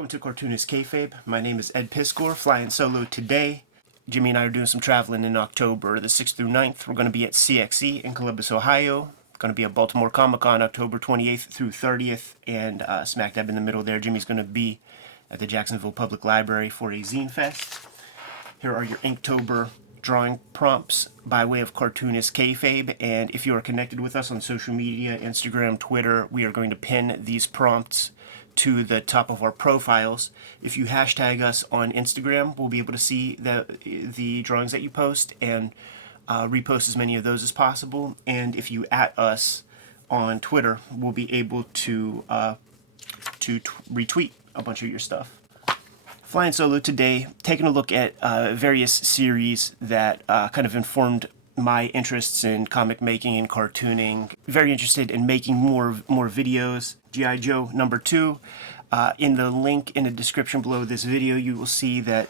Welcome to Cartoonist Kayfabe. My name is Ed Piscor, flying solo today. Jimmy and I are doing some traveling in October, the 6th through 9th. We're going to be at CXE in Columbus, Ohio. Going to be at Baltimore Comic-Con October 28th through 30th, and smack dab in the middle there, Jimmy's going to be at the Jacksonville Public Library for a zine fest. Here are your Inktober drawing prompts by way of Cartoonist Kayfabe, and if you are connected with us on social media, Instagram, Twitter, we are going to pin these prompts to the top of our profiles. If you hashtag us on Instagram, we'll be able to see the drawings that you post and repost as many of those as possible. And if you @ us on Twitter, we'll be able to retweet a bunch of your stuff. Flying solo today, taking a look at various series that kind of informed my interests in comic making and cartooning. Very interested in making more videos. G.I. Joe #2. In the link in the description below this video, you will see that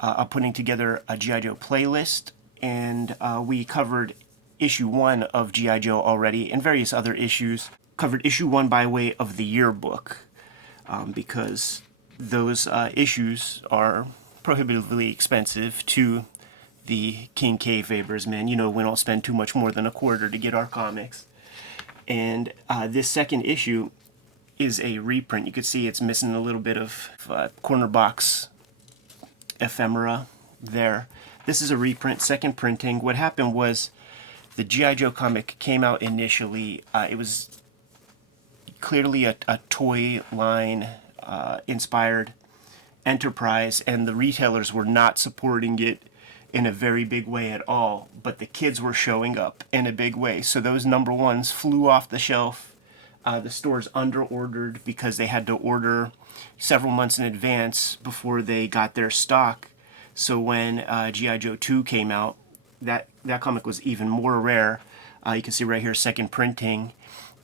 I'm putting together a G.I. Joe playlist, and we covered issue 1 of G.I. Joe already, and various other issues. Covered issue 1 by way of the yearbook, because those issues are prohibitively expensive to the King Kayfabers, man. You know, we don't spend too much more than a quarter to get our comics. And this second issue is a reprint. You can see it's missing a little bit of corner box ephemera there. This is a reprint, second printing. What happened was the G.I. Joe comic came out initially. It was clearly a toy line inspired enterprise, and the retailers were not supporting it in a very big way at all, but the kids were showing up in a big way. So those #1s flew off the shelf. The stores under-ordered because they had to order several months in advance before they got their stock. So when G.I. Joe 2 came out, that comic was even more rare. You can see right here, second printing.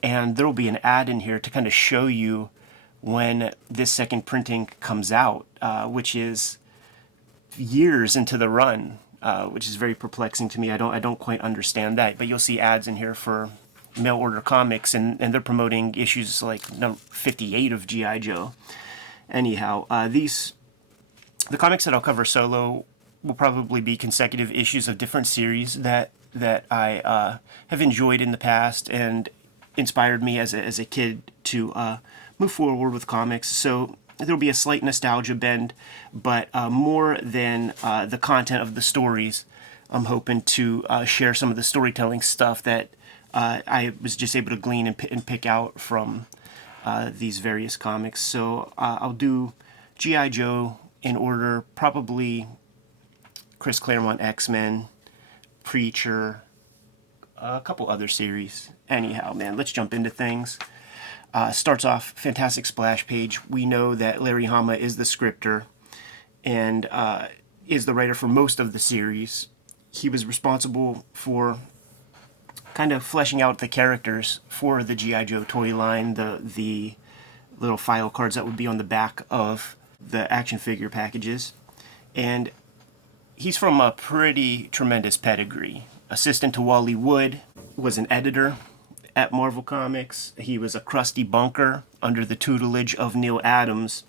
And there will be an ad in here to kind of show you when this second printing comes out, which is years into the run, which is very perplexing to me. I don't quite understand that, but you'll see ads in here for mail order comics, and they're promoting issues like number 58 of G.I. Joe. Anyhow, the comics that I'll cover solo will probably be consecutive issues of different series that I have enjoyed in the past and inspired me as a kid to move forward with comics. So there'll be a slight nostalgia bend, but more than the content of the stories, I'm hoping to share some of the storytelling stuff that I was just able to glean and pick out from these various comics. So I'll do G.I. Joe in order, probably Chris Claremont X-Men, Preacher, a couple other series. Anyhow, man, let's jump into things. Starts off, fantastic splash page. We know that Larry Hama is the scripter and is the writer for most of the series. He was responsible for kind of fleshing out the characters for the G.I. Joe toy line, the little file cards that would be on the back of the action figure packages. And he's from a pretty tremendous pedigree. Assistant to Wally Wood, was an editor at Marvel Comics. He was a crusty bunker under the tutelage of Neil Adams.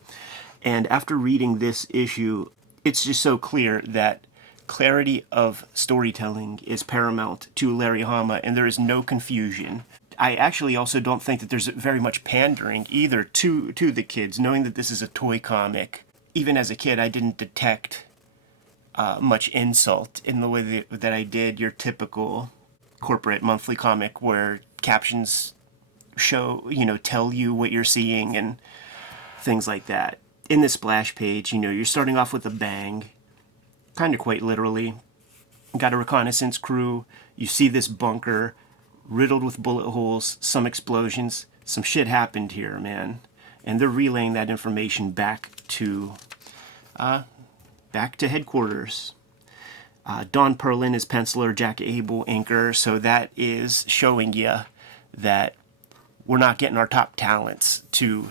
And after reading this issue, it's just so clear that clarity of storytelling is paramount to Larry Hama, and there is no confusion. I actually also don't think that there's very much pandering either to the kids, knowing that this is a toy comic. Even as a kid, I didn't detect much insult in the way that I did your typical corporate monthly comic where captions tell you what you're seeing and things like that. In this splash page, you're starting off with a bang, kind of quite literally. Got a reconnaissance crew. You see this bunker riddled with bullet holes, some explosions. Some shit happened here, man. And they're relaying that information back to headquarters. Don Perlin is penciler, Jack Abel inker, so that is showing you that we're not getting our top talents to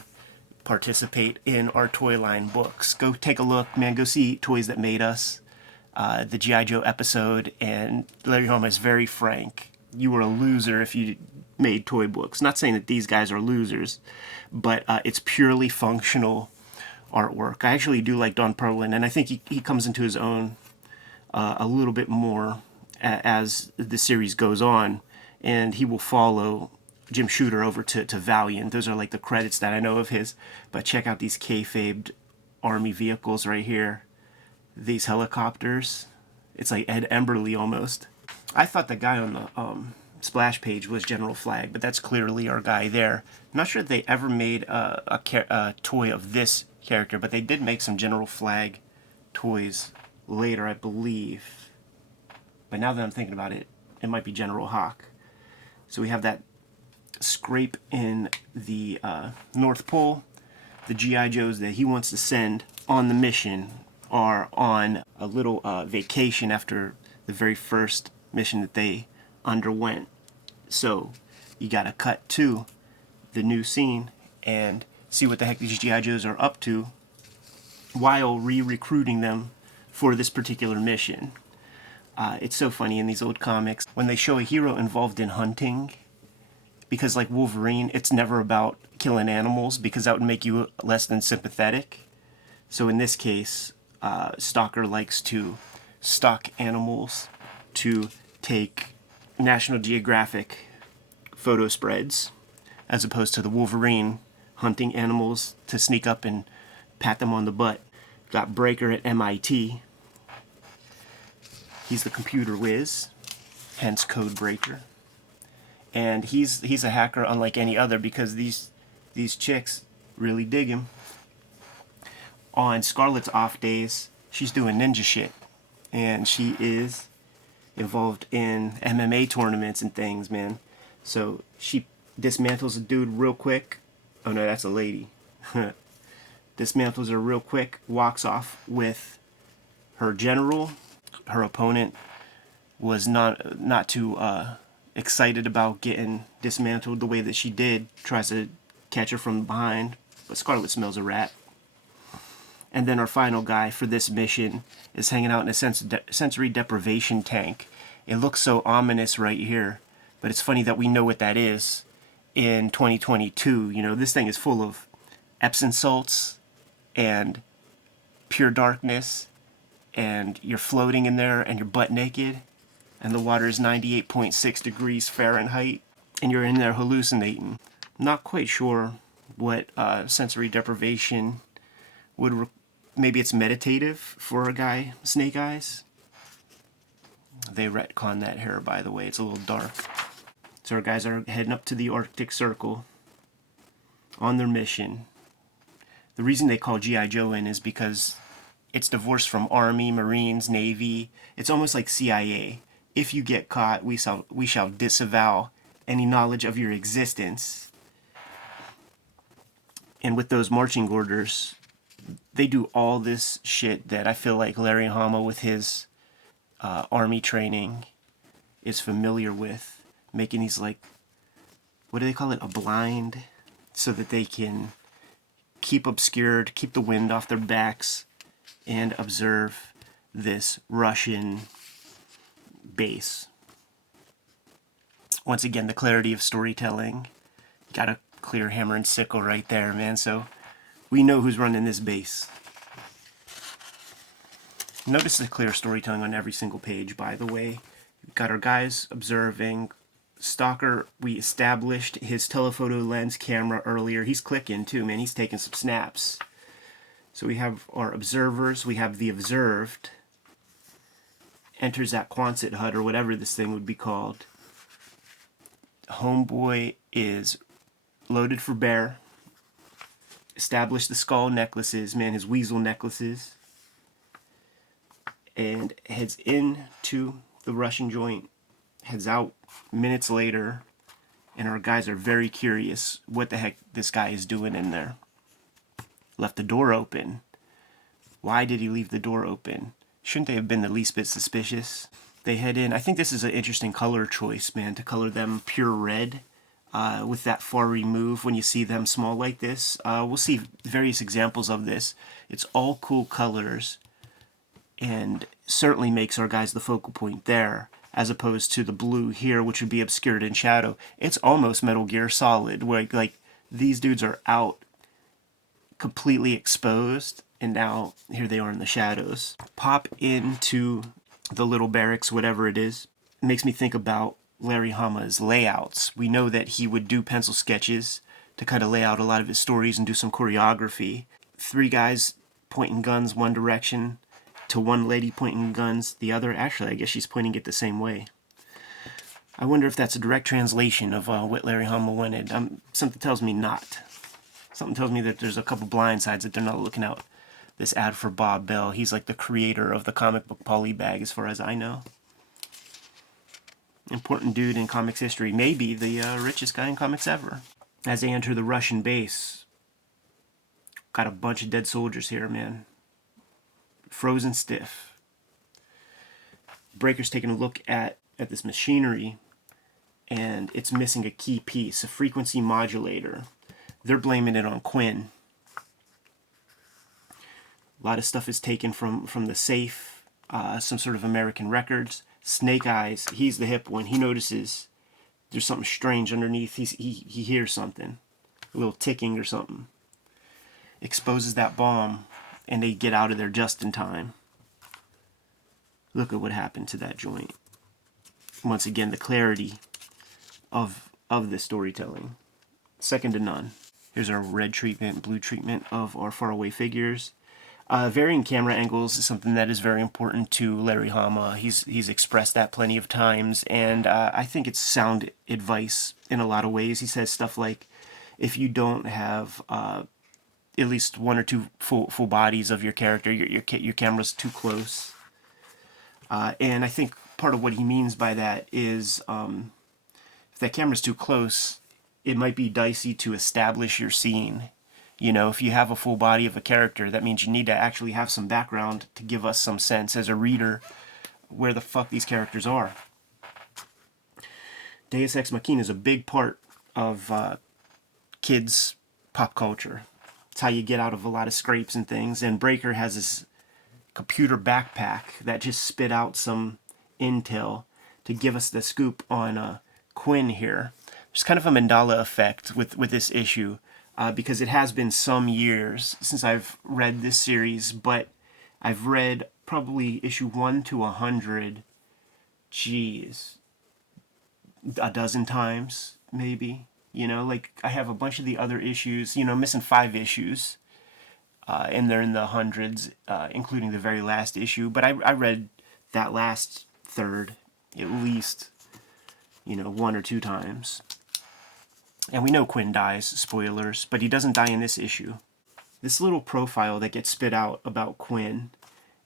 participate in our toy line books. Go take a look, man. Go see Toys That Made Us, the G.I. Joe episode, and Larry Hama is very frank. You were a loser if you made toy books. Not saying that these guys are losers, but it's purely functional artwork. I actually do like Don Perlin, and I think he comes into his own a little bit more as the series goes on, and he will follow Jim Shooter over to Valiant. Those are like the credits that I know of his. But check out these kayfabed army vehicles right here. These helicopters. It's like Ed Emberley almost. I thought the guy on the splash page was General Flag, but that's clearly our guy there. I'm not sure if they ever made a toy of this character, but they did make some General Flag toys later, I believe. But now that I'm thinking about it, it might be General Hawk. So we have that scrape in the North Pole. The G.I. Joes that he wants to send on the mission are on a little vacation after the very first mission that they underwent. So you gotta cut to the new scene and see what the heck these G.I. Joes are up to while re-recruiting them for this particular mission. It's so funny in these old comics when they show a hero involved in hunting, because like Wolverine, it's never about killing animals because that would make you less than sympathetic. So in this case, Stalker likes to stalk animals to take National Geographic photo spreads, as opposed to the Wolverine hunting animals to sneak up and pat them on the butt. Got Breaker at MIT. He's the computer whiz, hence Code Breaker. And he's a hacker unlike any other because these chicks really dig him. On Scarlet's off days, she's doing ninja shit. And she is involved in MMA tournaments and things, man. So she dismantles a dude real quick. Oh no, that's a lady. Dismantles her real quick, walks off with her general. Her opponent was not too excited about getting dismantled the way that she did. Tries to catch her from behind, but Scarlet smells a rat. And then our final guy for this mission is hanging out in a sensory deprivation tank. It looks so ominous right here, but it's funny that we know what that is in 2022. You know, this thing is full of Epsom salts and pure darkness, and you're floating in there and you're butt naked, and the water is 98.6 degrees Fahrenheit, and you're in there hallucinating. Not quite sure what sensory deprivation would maybe it's meditative for a guy, Snake Eyes. They retcon that here, by the way. It's a little dark. So our guys are heading up to the Arctic Circle on their mission. The reason they call G.I. Joe in is because it's divorced from Army, Marines, Navy. It's almost like CIA. If you get caught, we shall disavow any knowledge of your existence. And with those marching orders, they do all this shit that I feel like Larry Hama with his army training is familiar with. Making these, like, what do they call it? A blind, so that they can keep obscured, keep the wind off their backs, and observe this Russian base. Once again, the clarity of storytelling. Got a clear hammer and sickle right there, man. So we know who's running this base. Notice the clear storytelling on every single page, by the way. We've got our guys observing. Stalker, we established his telephoto lens camera earlier. He's clicking too, man. He's taking some snaps. So we have our observers. We have the observed. Enters that Quonset hut or whatever this thing would be called. Homeboy is loaded for bear. Established the skull necklaces, man, his weasel necklaces. And heads into the Russian joint. Heads out minutes later. And our guys are very curious what the heck this guy is doing in there. Left the door open. Why did he leave the door open? Shouldn't they have been the least bit suspicious? They head in. I think this is an interesting color choice, man, to color them pure red. With that far remove when you see them small like this. We'll see various examples of this. It's all cool colors and certainly makes our guys the focal point there, as opposed to the blue here, which would be obscured in shadow. It's almost Metal Gear Solid, where like these dudes are out completely exposed, and now here they are in the shadows. Pop into the little barracks, whatever it is. It makes me think about Larry Hama's layouts. We know that he would do pencil sketches to kind of lay out a lot of his stories and do some choreography. 3 guys pointing guns one direction to one lady pointing guns the other. Actually, I guess she's pointing it the same way. I wonder if that's a direct translation of what Larry Hama wanted. Something tells me not. Something tells me that there's a couple blind sides that they're not looking out. This ad for Bob Bell. He's like the creator of the comic book polybag, as far as I know. Important dude in comics history. Maybe the richest guy in comics ever. As they enter the Russian base, got a bunch of dead soldiers here, man. Frozen stiff. Breaker's taking a look at this machinery, and it's missing a key piece, a frequency modulator. They're blaming it on Quinn. A lot of stuff is taken from the safe, some sort of American records. Snake Eyes, he's the hip one. He notices there's something strange underneath. He hears something, a little ticking or something. Exposes that bomb, and they get out of there just in time. Look at what happened to that joint. Once again, the clarity of this storytelling, second to none. Here's our red treatment, blue treatment of our faraway figures. Varying camera angles is something that is very important to Larry Hama. He's expressed that plenty of times, and I think it's sound advice in a lot of ways. He says stuff like, if you don't have at least 1 or 2 full bodies of your character, your camera's too close. And I think part of what he means by that is if that camera's too close, it might be dicey to establish your scene. You know, if you have a full body of a character, that means you need to actually have some background to give us some sense as a reader where the fuck these characters are. Deus Ex Machina is a big part of kids' pop culture. It's how you get out of a lot of scrapes and things. And Breaker has this computer backpack that just spit out some intel to give us the scoop on Quinn here. There's kind of a Mandela effect with this issue. Because it has been some years since I've read this series, but I've read probably issue 1 to 100, a dozen times, maybe. You know, like, I have a bunch of the other issues, you know, missing 5 issues, and they're in the hundreds, including the very last issue, but I read that last third at least, you know, 1 or 2 times. And we know Quinn dies, spoilers, but he doesn't die in this issue. This little profile that gets spit out about Quinn,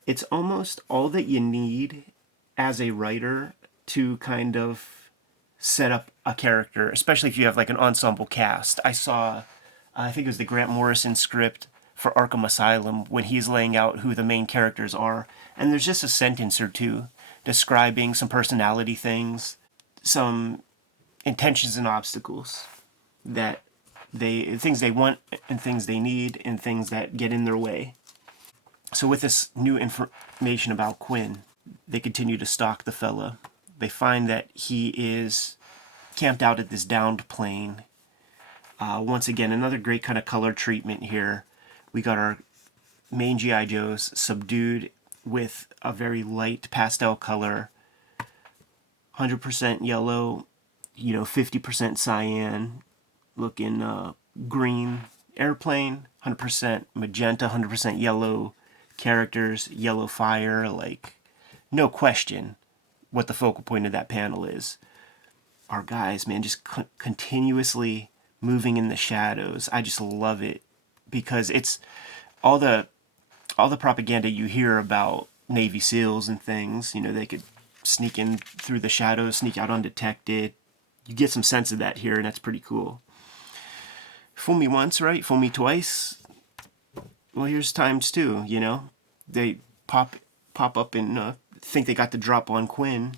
it's almost all that you need as a writer to kind of set up a character, especially if you have like an ensemble cast. I saw, I think it was the Grant Morrison script for Arkham Asylum when he's laying out who the main characters are, and there's just a sentence or two describing some personality things, some intentions and obstacles that things they want and things they need and things that get in their way. So with this new information about Quinn, they continue to stalk the fella. They find that he is camped out at this downed plane. Once again, another great kind of color treatment here. We got our main G.I. Joes subdued with a very light pastel color. 100% yellow, you know, 50% cyan. Looking green airplane, 100% magenta, 100% yellow characters, yellow fire, like no question what the focal point of that panel is. Our guys, man, just continuously moving in the shadows. I just love it because it's all the propaganda you hear about Navy SEALs and things. You know, they could sneak in through the shadows, sneak out undetected. You get some sense of that here, and that's pretty cool. Fool me once, right? Fool me twice. Well, here's times 2, you know. They pop up and think they got the drop on Quinn,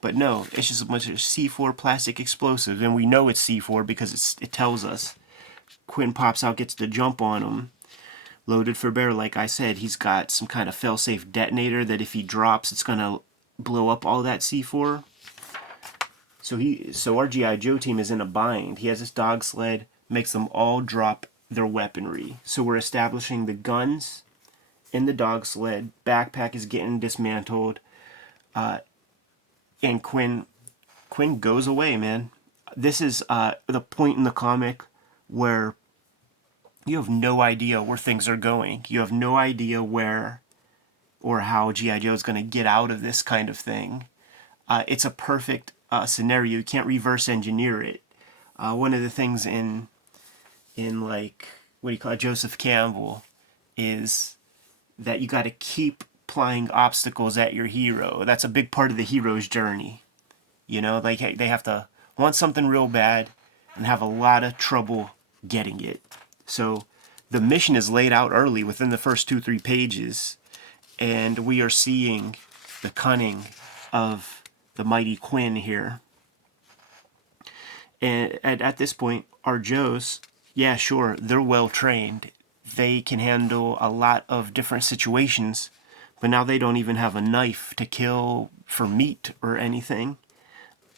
but no, it's just a bunch of C4 plastic explosives, and we know it's C4 because it tells us. Quinn pops out, gets the jump on him. Loaded for bear, like I said. He's got some kind of fail-safe detonator that if he drops, it's gonna blow up all that C4. So our G.I. Joe team is in a bind. He has this dog sled, makes them all drop their weaponry. So we're establishing the guns in the dog sled. Backpack is getting dismantled. And Quinn goes away, man. This is the point in the comic where you have no idea where things are going. You have no idea where or how G.I. Joe is going to get out of this kind of thing. It's a perfect scenario. You can't reverse engineer it. One of the things in like, what do you call it, Joseph Campbell, is that you got to keep applying obstacles at your hero. That's a big part of the hero's journey. You know, like they have to want something real bad and have a lot of trouble getting it. So the mission is laid out early within the first 2-3 pages, and we are seeing the cunning of the mighty Quinn here. And at this point, our Joes, yeah, sure, they're well trained. They can handle a lot of different situations, but now they don't even have a knife to kill for meat or anything.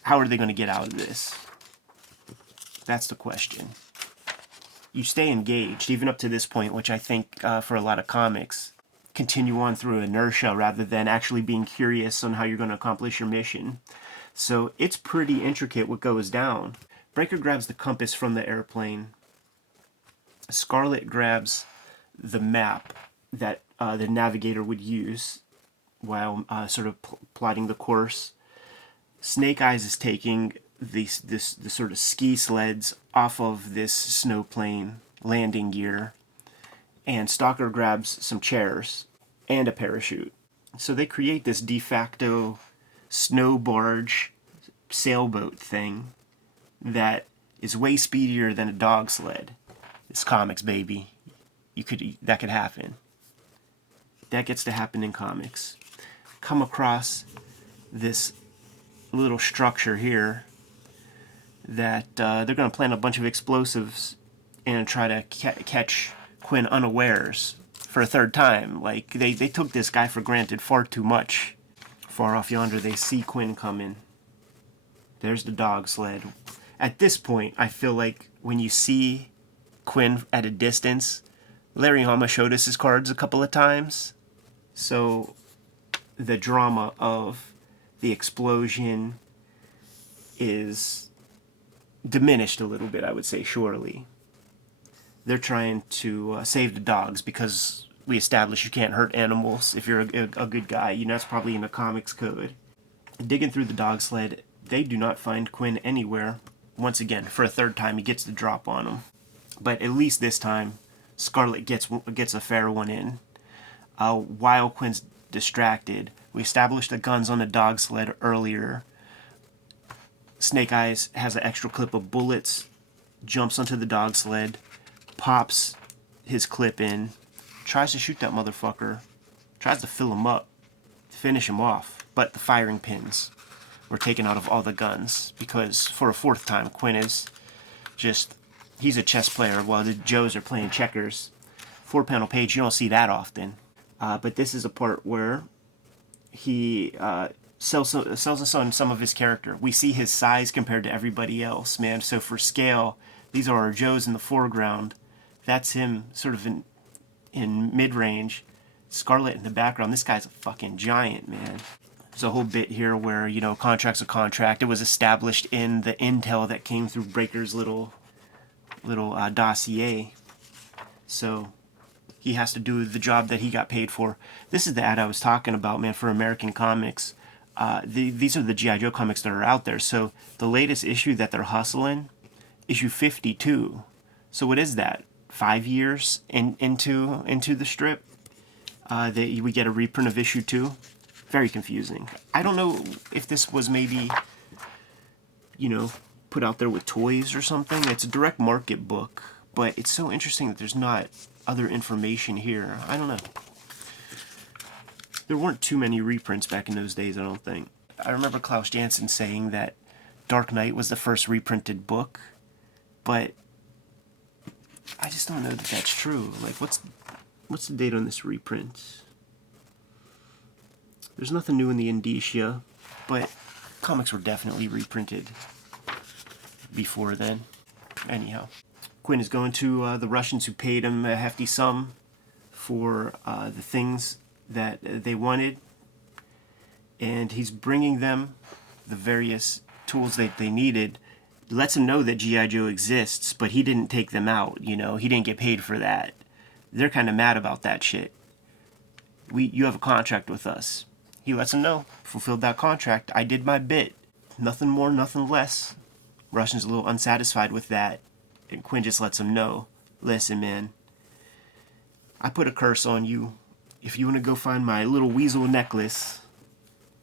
How are they going to get out of this? That's the question. You stay engaged, even up to this point, which I think for a lot of comics, continue on through inertia rather than actually being curious on how you're going to accomplish your mission. So it's pretty intricate what goes down. Breaker grabs the compass from the airplane. Scarlet grabs the map that the navigator would use while sort of plotting the course. Snake Eyes is taking the sort of ski sleds off of this snowplane landing gear, and Stalker grabs some chairs and a parachute. So they create this de facto snow barge sailboat thing that is way speedier than a dog sled. It's comics, baby. That could happen. That gets to happen in comics. Come across this little structure here that they're going to plant a bunch of explosives and try to catch Quinn unawares for a third time. Like, they took this guy for granted far too much. Far off yonder, they see Quinn coming. There's the dog sled. At this point, I feel like when you see Quinn at a distance, Larry Hama showed us his cards a couple of times. So the drama of the explosion is diminished a little bit, I would say, surely. They're trying to save the dogs because we established you can't hurt animals if you're a good guy. You know, that's probably in the comics code. Digging through the dog sled, they do not find Quinn anywhere. Once again, for a third time, he gets the drop on him. But at least this time, Scarlet gets a fair one in. While Quinn's distracted, we established the guns on the dog sled earlier. Snake Eyes has an extra clip of bullets, jumps onto the dog sled, pops his clip in, tries to shoot that motherfucker, tries to fill him up, finish him off, but the firing pins were taken out of all the guns because for a fourth time, Quinn is just, he's a chess player while the Joes are playing checkers. 4-panel page, you don't see that often. But this is a part where he sells on some of his character. We see his size compared to everybody else, man. So for scale, these are our Joes in the foreground. That's him sort of in mid-range. Scarlet in the background. This guy's a fucking giant, man. There's a whole bit here where, you know, contract's a contract. It was established in the intel that came through Breaker's little dossier. So he has to do the job that he got paid for. This is the ad I was talking about, man, for American comics. These are the G.I. Joe comics that are out there. So the latest issue that they're hustling, issue 52. So what is that? 5 years into the strip? We get a reprint of issue 2. Very confusing. I don't know if this was maybe, you know, put out there with toys or something. It's a direct market book, but it's so interesting that there's not other information here. I don't know. There weren't too many reprints back in those days, I don't think. I remember Klaus Janson saying that Dark Knight was the first reprinted book, but I just don't know that that's true. Like, what's the date on this reprint? There's nothing new in the indicia, but comics were definitely reprinted before then. Anyhow, Quinn is going to the Russians who paid him a hefty sum for the things that they wanted, and he's bringing them the various tools that they needed. Lets them know that G.I. Joe exists, but he didn't take them out, you know, he didn't get paid for that. They're kind of mad about that shit. You have a contract with us. He lets them know, fulfilled that contract, I did my bit. Nothing more, nothing less. Russian's a little unsatisfied with that, and Quinn just lets him know, listen man, I put a curse on you. If you want to go find my little weasel necklace,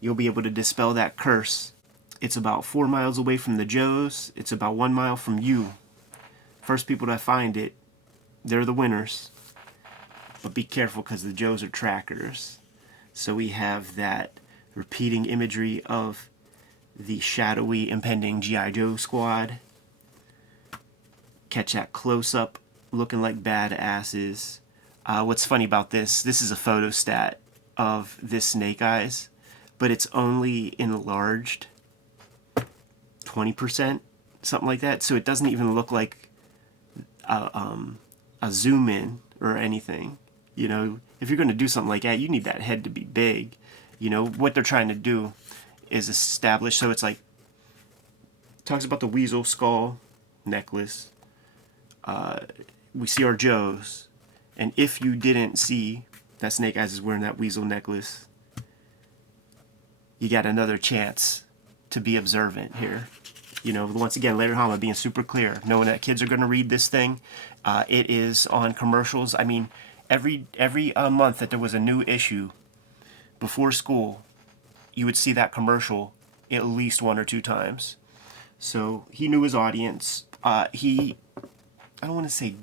you'll be able to dispel that curse. It's about 4 miles away from the Joes. It's about 1 mile from you. First people to find it, they're the winners. But be careful because the Joes are trackers. So we have that repeating imagery of the shadowy impending G.I. Joe squad. Catch that close-up looking like badasses. What's funny about this is a photo stat of this Snake Eyes, but it's only enlarged 20%, something like that. So it doesn't even look like a zoom in or anything. You know, if you're going to do something like that, you need that head to be big. You know, what they're trying to do is establish, so it's like, talks about the weasel skull necklace. We see our Joes, and if you didn't see that Snake Eyes is wearing that weasel necklace, you got another chance to be observant here. You know, once again, Later Hama being super clear, knowing that kids are going to read this thing. It is on commercials. I mean, every month that there was a new issue before school, you would see that commercial at least 1 or 2 times. So he knew his audience. I don't want to say,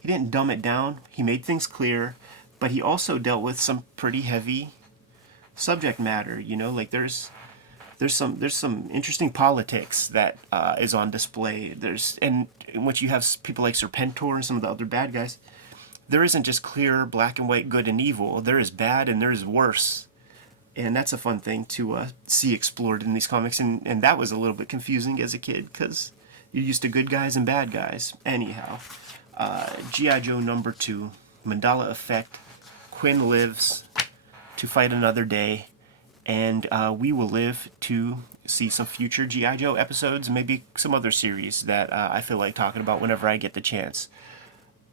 he didn't dumb it down. He made things clear, but he also dealt with some pretty heavy subject matter. You know, like there's some interesting politics that is on display. And once you have people like Serpentor and some of the other bad guys, there isn't just clear black and white good and evil. There is bad and there is worse. And that's a fun thing to see explored in these comics. And that was a little bit confusing as a kid because you're used to good guys and bad guys. Anyhow, G.I. Joe #2, Mandela Effect. Quinn lives to fight another day. And we will live to see some future G.I. Joe episodes, maybe some other series that I feel like talking about whenever I get the chance.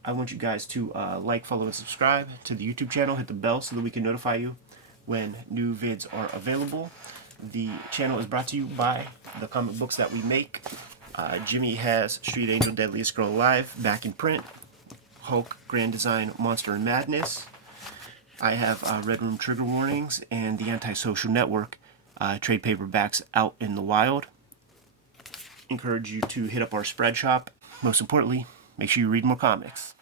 I want you guys to like, follow, and subscribe to the YouTube channel. Hit the bell so that we can notify you when new vids are available. The channel is brought to you by the comic books that we make. Jimmy has Street Angel Deadliest Girl Alive back in print. Hulk Grand Design Monster and Madness. I have Red Room Trigger Warnings and the Antisocial Network trade paperbacks out in the wild. Encourage you to hit up our spread shop. Most importantly, make sure you read more comics.